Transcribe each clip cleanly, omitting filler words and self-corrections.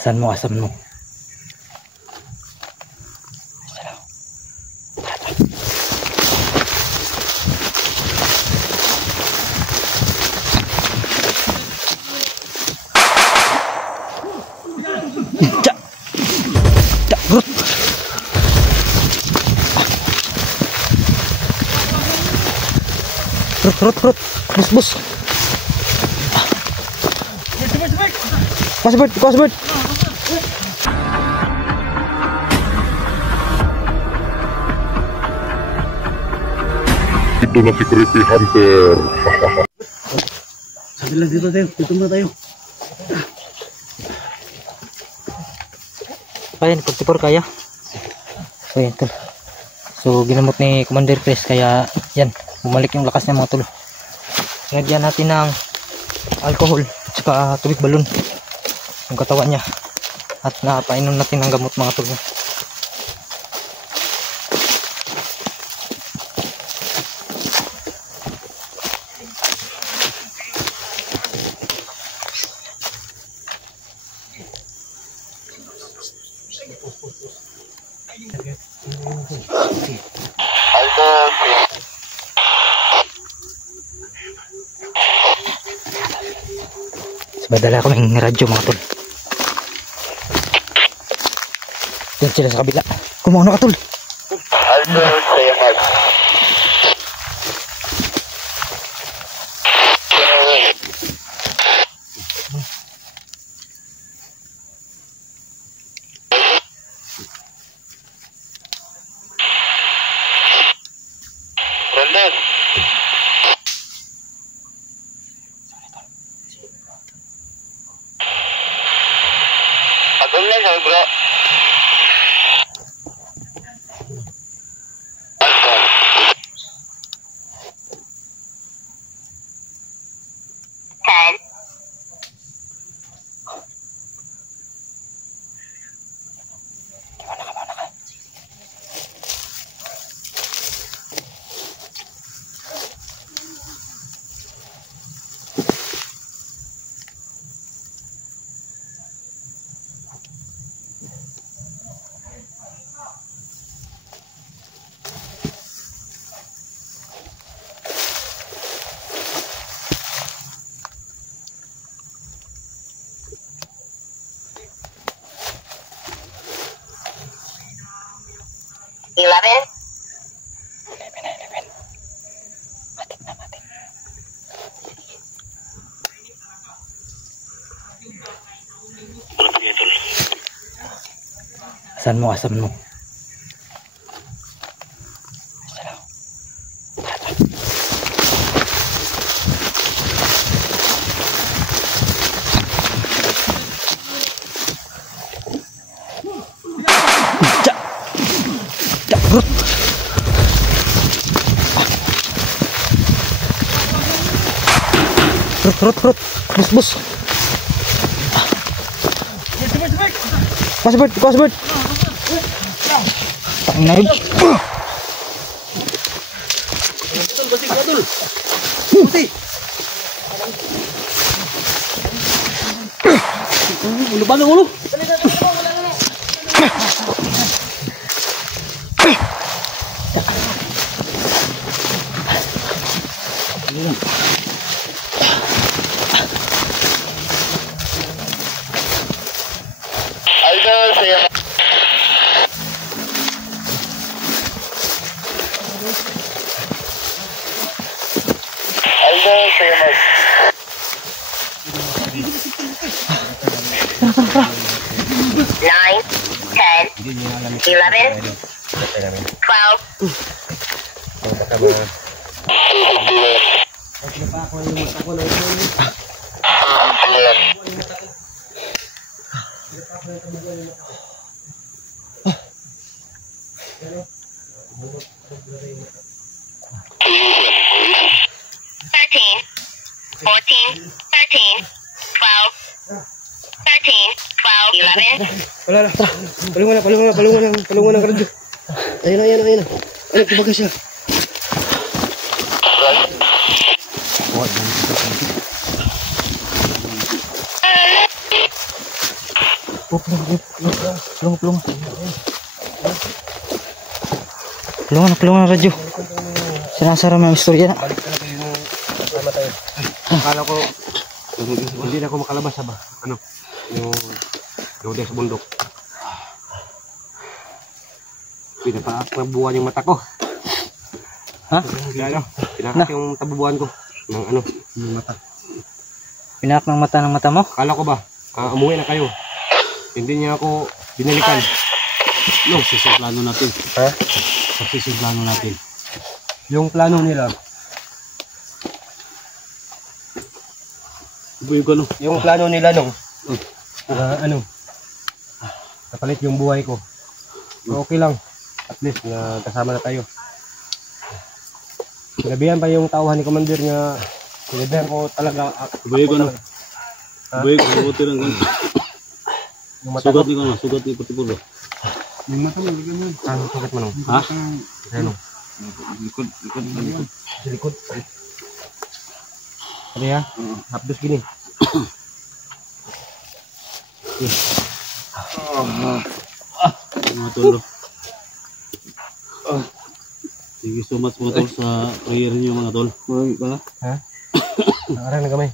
Asan mo, asan mo? Brut. Brut. Bus. Kasbert. Itu na si Creepy Hunter. Sabi lang dito tayo. Ayan, 44 kaya. So yan tol. So ginamot ni Commander Chris kaya yan, bumalik yung lakas niya mga tol. Nagyan natin ng alcohol at saka tubig balon yung katawan niya. At napainom natin ng gamot mga tol. Badala kaming radyo mga tol. Yan sila sa kabila. Kumauna ka tol. Bro. Asan mo? Brut. Bus. Kasbert. Tangin na rin. Buti. Lubang ang ulo. Nine, 10, 11, 12. Wala na. Palungan ng radyo. Ayun na. Ano, kumbaga siya. Tulungan na radyo. Sinasara mo ang istorya na. Balik talaga yung tama tayo. Akala ko hindi na ako makalabas ba? Ano? Yung sa bundok. Pinapakabuhan yung mata ko. Ha? Pinakat yung tabubuhan ko ng ano, yung mata. Pinak ng mata mo? Akala ko ba, umuwi na kayo. Hindi niya ako binalikan. No, sa plano natin. Ha? Sa plano natin. Yung plano nila, Buhay ko, no? yung plano nila nung ano, kapalit yung buhay ko. So, okay lang. At least na kasama na tayo. Sinabihan pa yung tauhan ni Commander nga sinabihan ko talaga Buhay ko, no? Buhay ko, mabuti lang. yung mata ko. Sugat ni ko, no? Sugat ni Patipulo. Yung mata mo, ligyan mo. Saan sugat mo nung? Ha? Ano? Likod. Sa likod. Ano ya? Hapdos gini. Mga tol, no? Thank you so much mga tol sa prayer niyo mga tol. Ha? Nakarang na kamay.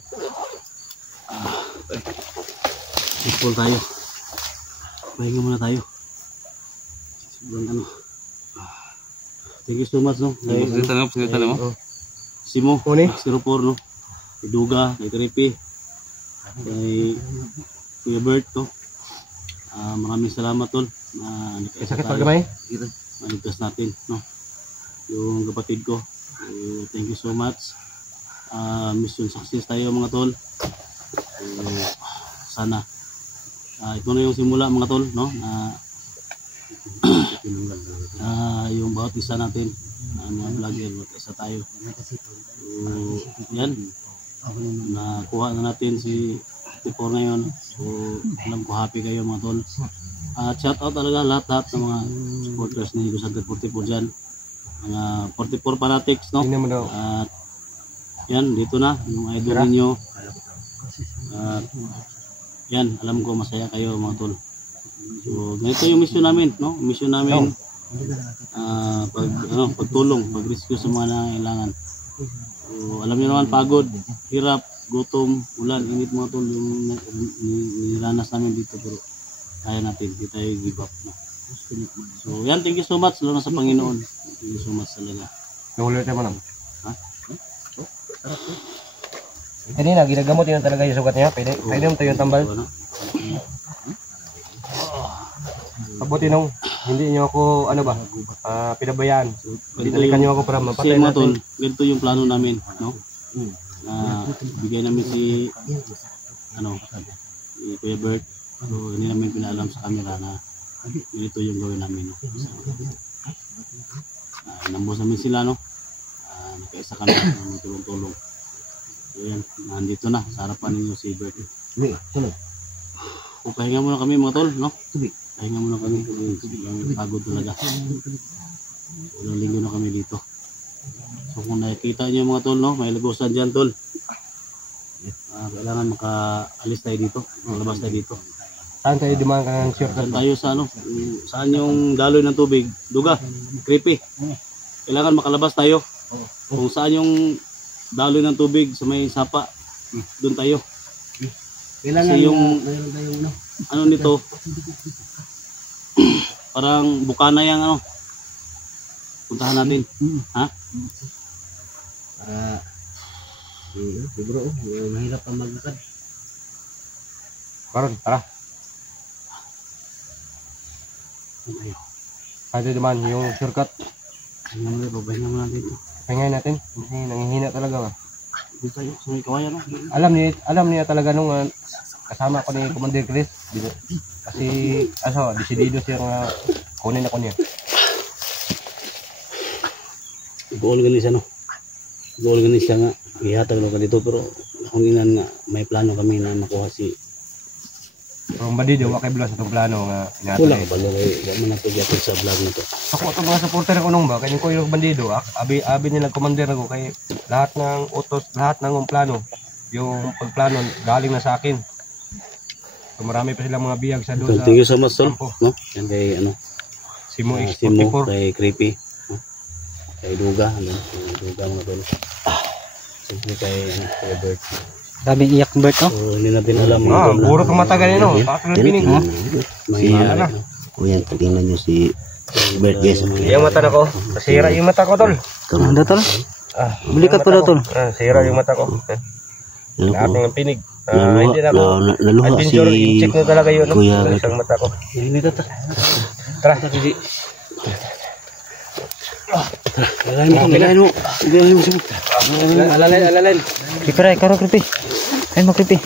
Peaceful tayo. Pahinga muna tayo. Sobrang ano. Thank you so much, no? Salita mo. Simo, Kuni? 04, no? Kay Duga, kay Tripi, kay Kuya Bert, no? Maraming salamat, tol. May sakit pag kamay? Maligtas natin, no? Yung kapatid ko. Thank you so much. Mission success tayo mga tol. Sana ito na yung simula mga tol, no? Yung bawat isa natin mga vlogger, bawat isa tayo. So, yan. Nakuha na natin si Tipor ngayon. So, alam ko happy kayo mga tol. Shout out talaga lahat ng mga supporters ni Gusante 44 dyan. Mga 44 fanatics, no? Tingnan mo daw. At yan, dito na yung idol ninyo. At yan, alam ko masaya kayo mga tol. So, ganito yung mission namin, no? Mission namin pagtulong, pag-rescue sa mga nangangailangan. So, alam niyo naman, pagod, hirap, gutom, ulan, init mga tol yung niranas namin dito, pero kaya natin, di tayo give up, no? So, yan, thank you so much, lalo na sa Panginoon. Thank you so much talaga. Nahulit naman lang. Ha? Kanina, ginagamot yun talaga yung sugat niya. Pwede mo tayo yung tambal. Ano? Pabuti nung hindi niyo ako, ano ba, pinabayaan. Ganito Binalikan niyo yung, ako para kasi mapatay mga tol, natin. ganito yung plano namin, no? Bigay namin si Kuya Bert. So, hindi namin pinaalam sa camera na ganito yung gawin namin, no? So, nambos namin sila, no? Nakaisa kami ng tulong-tulong. So yan, nandito na sa harapan ninyo si Bert. O, pahinga muna kami mga tol, no? Pahinga muna kami. Pagod talaga. Ilang linggo na kami dito. So kung nakikita nyo mga tol, no? May lagusan dyan tol. Kailangan makaalis tayo dito. Malabas tayo dito. Saan tayo dumaan ka ng shortcut? Saan tayo sa ano? Saan yung daloy ng tubig? Duga, creepy. Kailangan makalabas tayo. Kung saan yung daloy ng tubig sa may sapa, doon tayo. Kasi yung ano nito, parang bukana yung ano. Puntahan natin. Ha? Siguro, mahirap ang maglakad. Karon, tara. Pwede naman yung shortcut. Babahin naman natin ito. Pahingay natin. Kasi nangihina talaga. Dito tayo, sa may kawayan. Alam niya talaga nung kasama ko ni Commander Chris. Kasi, desidido siya nga kunin ako niya. Go-organisa no. Go-organisa nga. Ihatag lang ka dito pero kung inan nga may plano kami na makuha si Ang bandido, wakay bulan sa itong plano nga Kulang inatay. ba kay wala man nato gyapon sa vlog nito. Ako itong mga supporter ko nung ba, kaya ko yung bandido, abi nila commander ako kay lahat ng utos, lahat ng plano, yung pagplano galing na sa akin. So, marami pa silang mga biyag sa doon Thank you so much, tol. kampo. No? Yan kay ano, Simo Simo, X44. kay Creepy, no? Kay Duga, ano, kay Duga mga tol. Siyempre kay ano, kay Bert. Grabe iyak Bert, no? So hindi natin alam mga Ah, tol. puro tumatagal yun, no? Bakit ng pinig? Mangyayari. Ano? No? Kuya, tingnan nyo si Bert guys. Yung mata na ko. Nasira yung mata ko, tol. Ano tol? Ah, Balikat pala tol. Ah, sira yung mata ko. Ano Lahat po? ng pinig. Ah, hindi na ako. Naluha si Adventure, i-check mo talaga yun. No? Kuya Sa Bert. mata ko. Hindi to. Tara. Lagayin mo. Alalain. Creepy, karo creepy. Ayun mo creepy.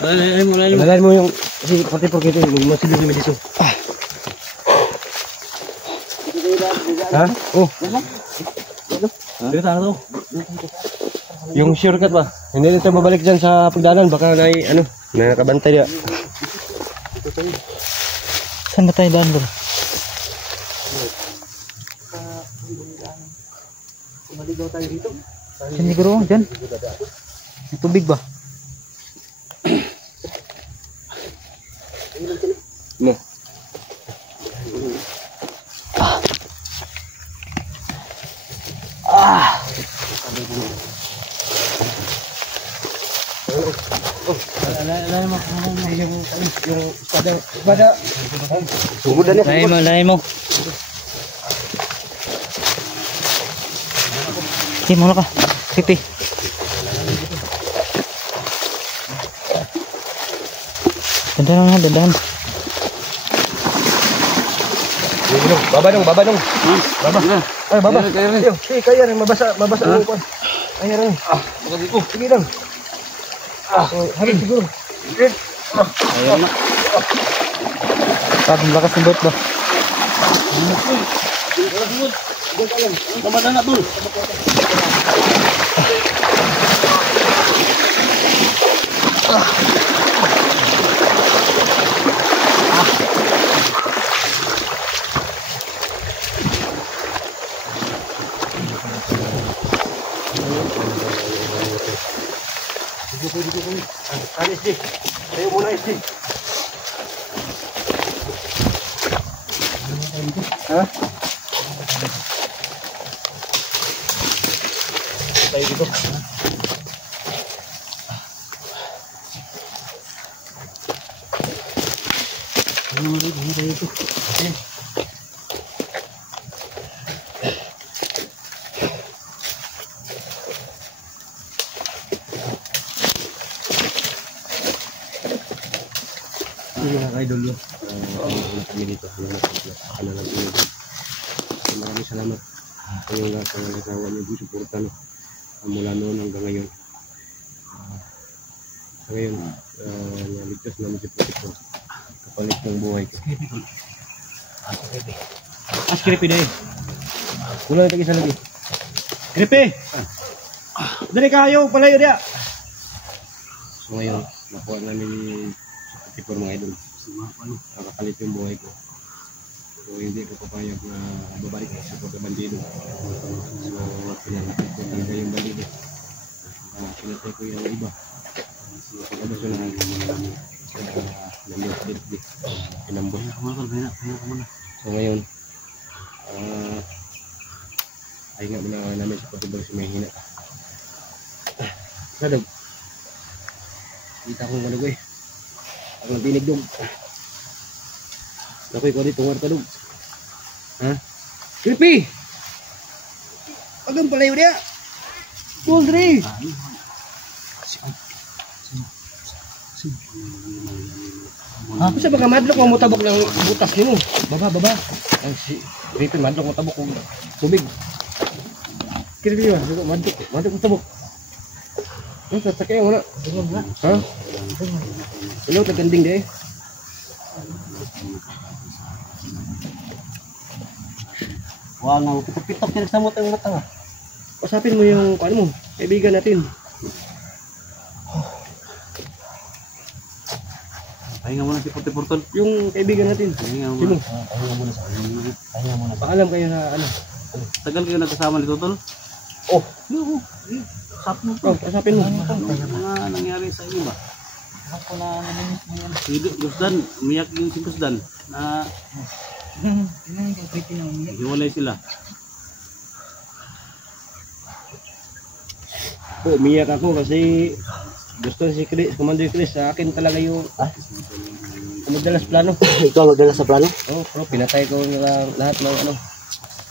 Alalain mo yung kasi pati porkito yung masilyo kami dito. Ha? Oh. Dito to. Yung shortcut ba? Hindi na tayo babalik dyan sa pagdalan. Baka na ano, nakabantay niya. Saan ba tayo daan bro? Saan siguro? Diyan? May tubig ba? Mo. Lain mo. Okay, muna ka. Creepy. Dandahan na, dandahan. Baba dong. Baba. Ay, baba. Yo, kaya rin mabasa ang upan. Ay, rin. Sige lang. Hari siguro. Sabi lakas ng boat ba? Kabadan na tol. SD. Tayo muna SD. Ha? Tayo dito. Idol yun. Kami dito. Maraming salamat. Kayong lahat ng nagawa niyo dito. Suporta no. Mula noon hanggang ngayon. Sa ngayon, naligtas namin si Protector. Kapalit ng buhay ko. Creepy dahil. Wala na tag-isa lagi. Creepy! Dali kayo, palayo dia. So ngayon, nakuha namin ni Protector mga idol. Nakapalit yung buhay ko. So hindi ko papayag na babalik sa pagkabandido. So pinatay ko talaga yung bandido. Pinatay ko yung iba. So pagkabasyo na nandun di pinamboy. So ngayon ay nga muna namin sa pagkabal si may hina. Sadag kita ko malag eh. Ako ng tinig dong. Nakoy ko dito warta dong. Ha? Creepy! Agam palayo dia. Poldri. Ah, bisa baka madlok mo mutabok ng butas nimo. Baba. Ang si Creepy madlok mo tabok og tubig. Creepy ba? Madlok mo tabok. Ang sakay mo na. Ha? Hello, taganding deh. Wala nang pitok-pitok din sa mata ng mata. Pasapin mo yung ano mo, kaibigan natin. Pahinga muna si Puti Portol. Yung kaibigan natin. Pahinga Sino? muna. Paalam kayo na ano. Tagal kayo nagkasama ni Totol? Oh, Oo. Sap mo pasapin mo. Mga nangyari sa inyo ba? Si Gusdan, umiyak yung si Gusdan na hiwalay sila. Po, umiyak ako kasi gusto si Chris, Commander Chris, sa akin talaga yung madalas plano. Ikaw magdala sa plano? Oh, bro, pinatay ko nila lahat ng ano.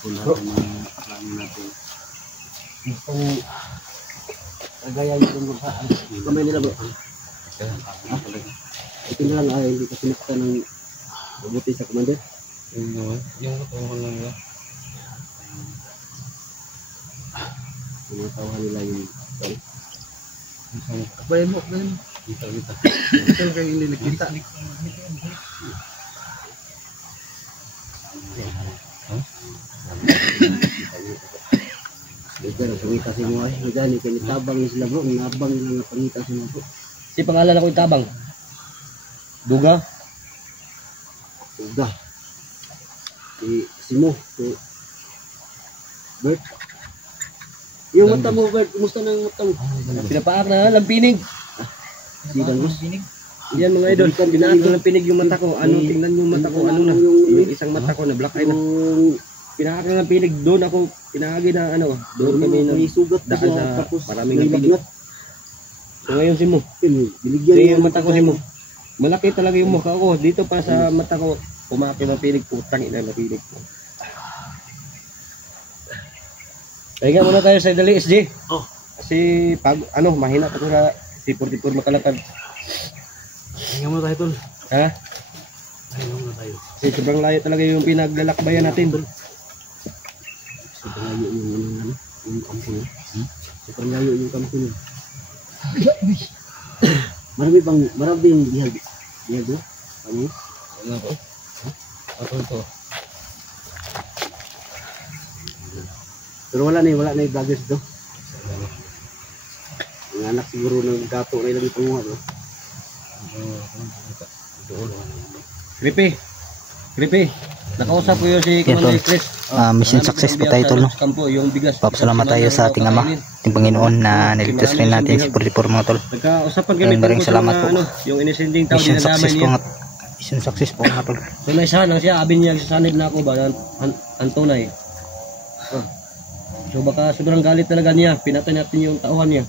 Lahat ng mga plano natin. Kagaya yung sa kamay nila bro. Ito na lang ay hindi ka sinakta ng mabuti sa commander. Yung katawan lang nila. Tinatawa nila yung Bayan mo. Kita. Ito kayo hindi nakita. Ito na pangita si mo ay gani kay tabang sila bro, nabang nila nga pangita si mo bro. Si pangalan ako yung tabang. Duga. Uga. Si mo, si Bert. Yung mata mo Bert, kumusta na yung mata mo? Pinapaak na lampinig. Si Dangos. Yan mga idol, pinaak na lampinig yung mata ko. Ano, tingnan yung mata ko, ano na. Yung isang mata ko na black eye na. Pinaak na lampinig, doon ako pinahagi na ano. Doon kami na may sugat na daan siya, sa tapos maraming may lampinig. lagnat. So ngayon si mo, Binigyan ito niya yung mata ko si mo. Malaki talaga yung mukha ko. Dito pa sa mata ko, umaki ng pilig, putang ina ng pilig ko. Kaya muna tayo sa Dali SG. Oh. Kasi pag ano, mahina pa ko sa C44 makalakad. Tingnan mo tayo tol. Ha? Tingnan mo tayo. Kasi sobrang layo talaga yung pinaglalakbayan natin. Sobrang layo yung kampo niya. Sobrang layo yung kampo niya. Marami yung bihag. Bihag bro? Ano? Ano po? Ako ito. Pero wala na yung vloggers do. Ang anak siguro ng gato na ilang panguha bro. Creepy. Nakausap ko yun si Yan, Commander tol. Chris. Mission success po tayo tol, no? Kampo, yung bigas. Papasalamat tayo sa ating Ama, ating Panginoon na niligtas rin natin si 44 mga tol. Nagkausapan kami Maraming tungkol salamat sa po. ano, yung inisending tao Mission dinadamay success po niya. nga. Mission success po mga tol. So naisahan siya, abin niya sasanib na ako ba, Antonay. So baka sobrang galit talaga niya, pinatay natin yung tauhan niya.